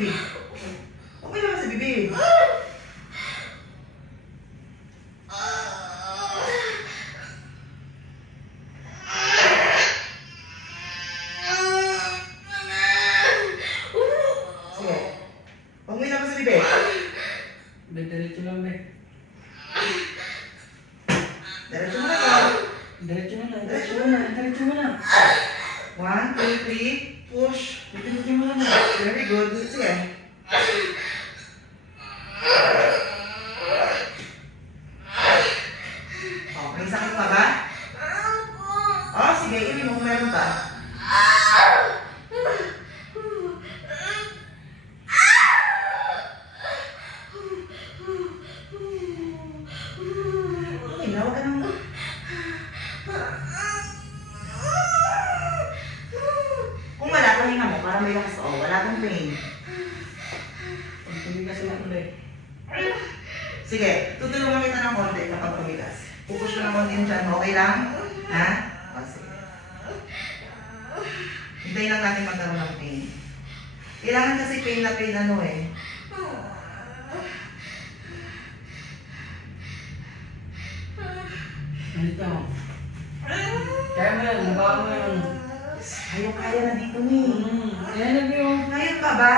bibig. Okay naman sa bibig. Sige. Okay naman sa bibig. Diretso lang, be. Diretso mo na ka. Diretso mo na, diretso mo na, diretso mo na. 1, 2, 3, push. Diretso mo na. Very good. Sige. Oh, may sakit pa ba? Oh, sige. Iwi mo kung meron pa. Okay na, huwag ka nang... Kung wala, pahinga mo para may lakas. Oh, wala kang pain. Pag tumigas na ulit. Sige, tutulungan kita ng konti kapag tumigas. Pupush ko ng konti yung dyan. Okay lang? Ha? O, sige. Hintayin lang natin magkaroon ng pain. Kailangan kasi pain na pain ano eh. Ganito. Kaya mo yan, nabaka mo yan. Kaya na dito ni. Ayan na, Bio. Ngayon pa ba?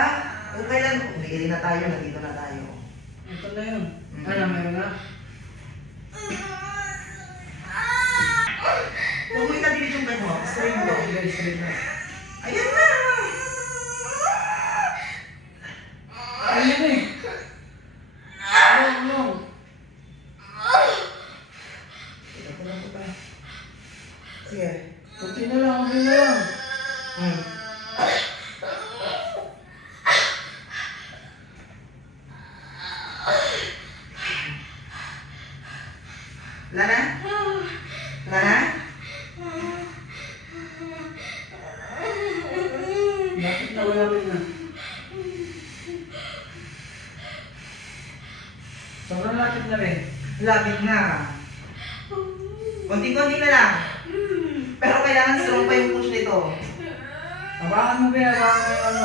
Okay lang. Bigyan na tayo. Nandito na tayo. Ito na yun. Ano, meron na? Huwag mo itabilit yung bed mo. Straight mo. Sige, straight na. Ayan na! Ayan na, be. Long. Ito ko lang ito. Sige. Kunti na lang, kunti na lang. Wala na? Wala na? Lapit na, malapit na. Sobrang lapit na, be. Lapit na. Konti-konti na lang. Pero kailangan strong pa yung push nito. Hawakan mo, be. Hawakan mo yung ano.